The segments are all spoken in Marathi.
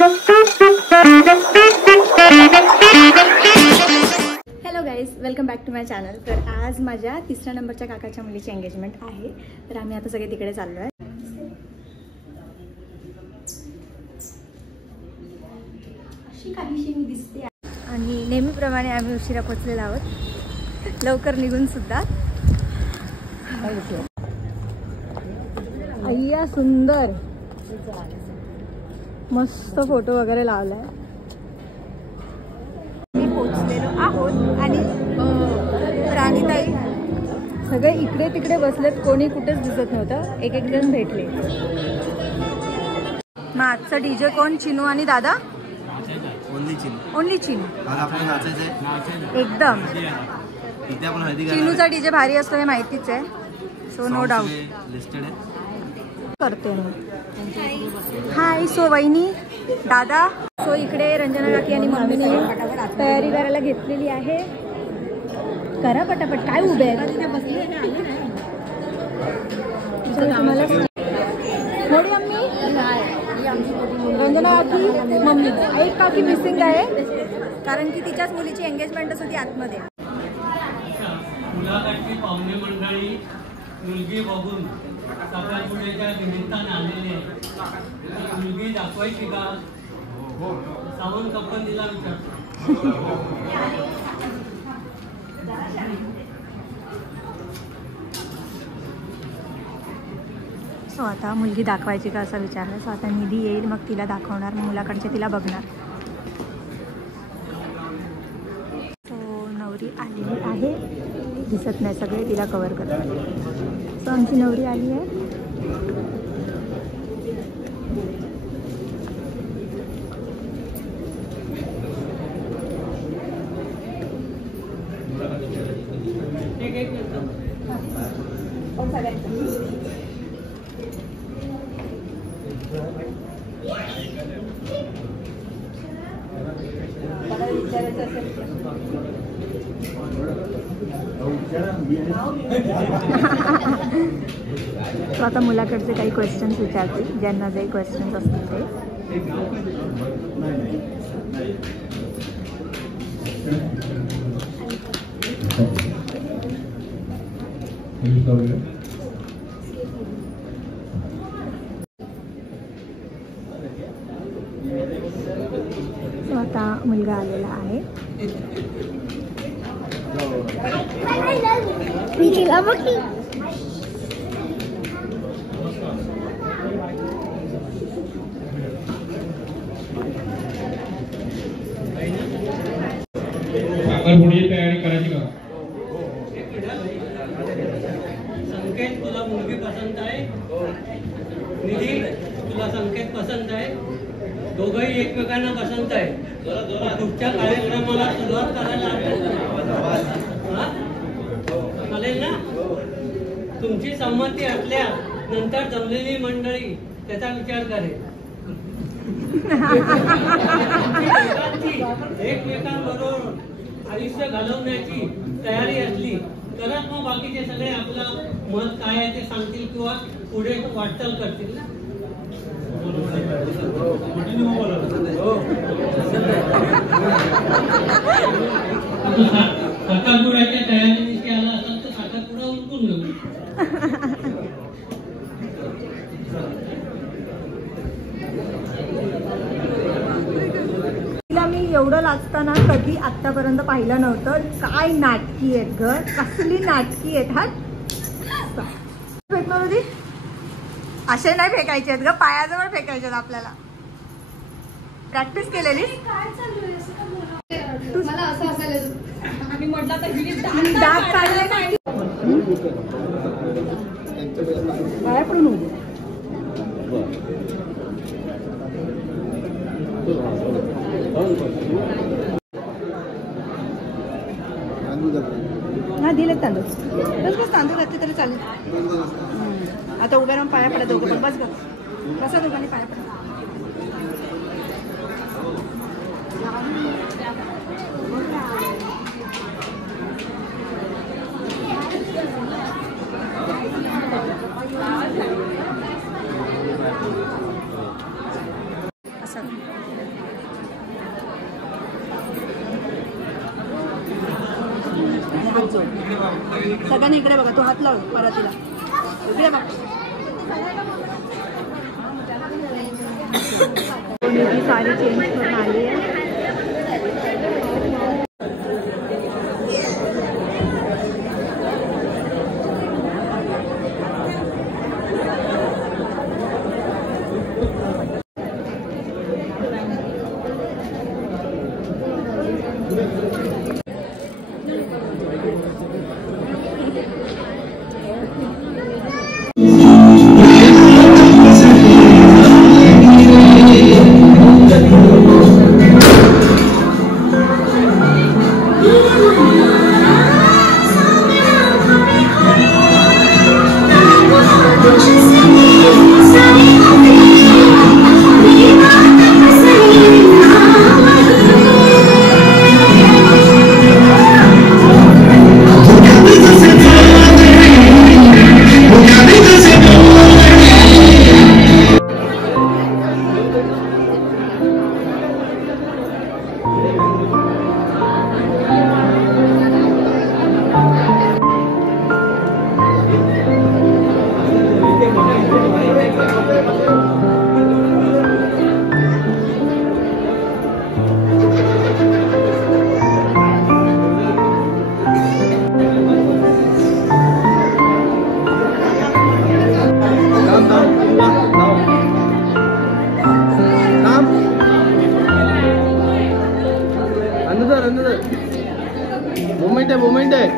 Hello guys, welcome back to my channel. तर आज माझ्या 3ऱ्या नंबरच्या काकाच्या मुलीची एंगेजमेंट आहे. तर आम्ही आता सगळे तिकडे चाललो आहे. अशी काहीशी मी दिसते आणि नेहमीप्रमाणे आम्ही उशिरा पोहोचलेलो आहोत, लवकर निघून सुद्धा. अय्या सुंदर मस्त फोटो वगैरे लावलाय. पोचलेलो आहोत आणि राणीताई सगळे इकडे तिकडे बसलेत, कोणी कुठेच दिसत नव्हतं. एक जण भेटले. मग आजचा डीजे कोण? चिनू आणि दादा. ओनली चिनू एकदम. चिनूचा डीजे भारी असतो हे माहितीच आहे, सो नो डाऊट करते मी. हाय. सो वहिनी, दादा. सो इकडे रंजना काकी आणि मम्मीने तयारी करायला घेतलेली आहे. करा पटापट, काय उभे आहेत तुम्हाला. थोडी मम्मी, रंजना काकी, मम्मी. एक काकी मिसिंग आहे कारण की तिच्याच मुलीची एंगेजमेंटच होती आतमध्ये. पाहुणे मंडळी मुलगी बघून साखरपुड्याच्या निमित्ताने आलेली आहे. मुलगी दाखवायची का? सावंत कंपनीला विचारतो. सो आता मुलगी दाखवायची का असं विचारलं. सो आता निधी येईल, मग तिला दाखवणार, मुलाकडचे तिला बघणार. सो नवरी आलेली आहे, दिसत नाही, सगळे तिला कव्हर करतात. सो आमची नवरी आली आहे. तो आता मुलाकडचे काही क्वेश्चन्स विचारतील, ज्यांना जे क्वेश्चन्स असतील ते. तो आता मुलगा आलेला आहे. साखरपुड्याची तयारी करायची का? संकेत, तुला मुलगी पसंत आहे? निधी, तुला संकेत पसंत आहे? दोघंही एकमेकांना पसंत आहे. पुढच्या कार्यक्रमाला सुरुवात करायला चालेल ना? तुमची संमती असल्या नंतर जमलेली मंडळी त्याचा विचार करेल. एकमेकांबरोबर आयुष्य घालवण्याची तयारी असली तरच मग बाकीचे सगळे आपलं मत काय आहे ते सांगतील किंवा पुढे वाटचाल करतील ना. साखरपुड्याच्या तयारीनिशी आला असेल तर साखरपुडा उरकून घेऊ. तिला मी एवढं लाजताना कधी आत्तापर्यंत पाहिलं नव्हतं. काय नाटकी आहेत ग, कसली नाटकी आहेत. हा फेकणार होती, असे नाही फेकायचे आहेत ग, पायाजवळ फेकायचे आहेत आपल्याला. प्रॅक्टिस केलेली. दात काढले नाही पाया पडून होते. हा दिले तांदूळ, बस बस तांदूळ घातले तरी चालेल. आता उभ्या राहून पाया पडा दोघं पण. बस बस बसा दोघांनी पाया पडा. असं. सगळ्यांनी इकडे बघा, तो हात लाव परातीला. इकडे बघ. साडी चेंज करून आली आहे. मोमेंट आहे.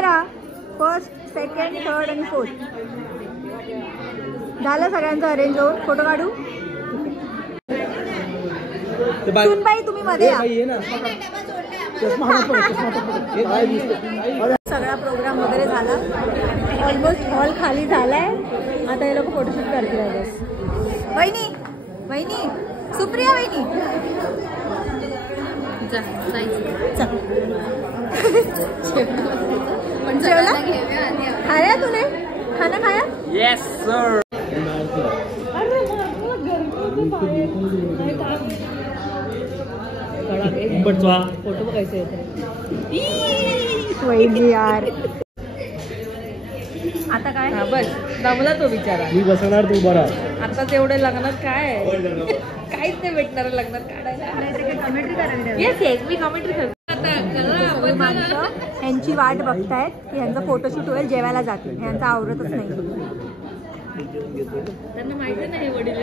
उभे राहा. फर्स्ट, सेकंड, थर्ड आणि फोर्थ. झालं सगळ्यांचं अरेंज होऊन. फोटो काढू. सुनबाई तुम्ही मध्ये या. सगळा प्रोग्राम वगैरे झाला. ऑलमोस्ट हॉल खाली झालाय. आता हे लोक फोटोशूट करतील. वहिनी वहिनी सुप्रिया वहिनी पण जेवला खाया तूने खाना खाया. Yes sir. फोटो बघायचे वहिनी यार. आता काय बस दमला तो बिचारा. मी बसणार तू बरा. आता तेवढे लग्नात काय काहीच नाही भेटणार लग्नात काढायला. कमेंट्री करायला. येस येस मी कमेंट्री करते. माणसं यांची वाट बघतायत की यांचा फोटोशूट होईल. जेवायला जातील. यांचा आवरतच नाही. त्यांना माहिती नाही वडील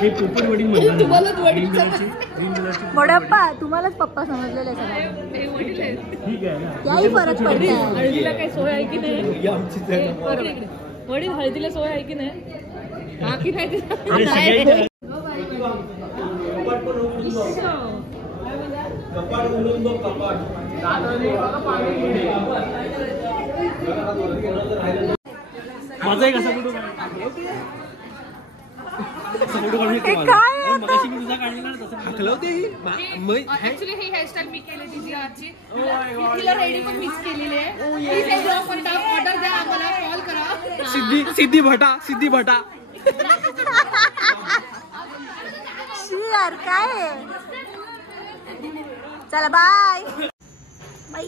हे पोपट वडील म्हणतात. तुम्हालाच वडील मोडप्पा तुम्हालाच पप्पा समजलेले सगळ्यांना. वडील आहे. ठीक आहे ना. याही फरक पडतोय. हळदीला काही सोय आहे की नाही. वडील हळदीला सोय आहे की नाही. हा की नाही माझा एक असा फोटो ऍक्च्युली ही हेअरस्टाईल मी केली तिची आजची. तिला रेडी पण मिक्स केलेली आहे. ऑर्डर द्या आम्हाला कॉल करा. सिद्धी भटा. यार काय आहे? चला बाय बाय.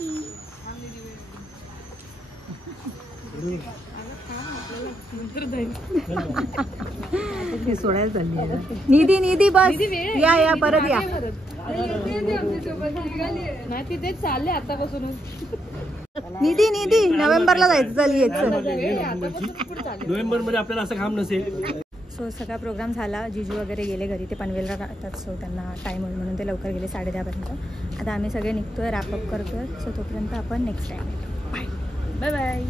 सोडायला चालली निधी बस. या परत या. नाही तिथे चालले आतापासूनच. निधी नोव्हेंबरला जायचं. चालली नोव्हेंबर मध्ये आपल्याला असं काम नसेल. सो सगळा प्रोग्राम झाला. जिजू वगैरे गेले घरी. ते पनवेलला राहतात. सो त्यांना टाईम होईल म्हणून ते लवकर गेले 10:30पर्यंत. आता आम्ही सगळे निघतोय. रॅपअप करतोय. सो तोपर्यंत आपण नेक्स्ट टाईम. Bye bye.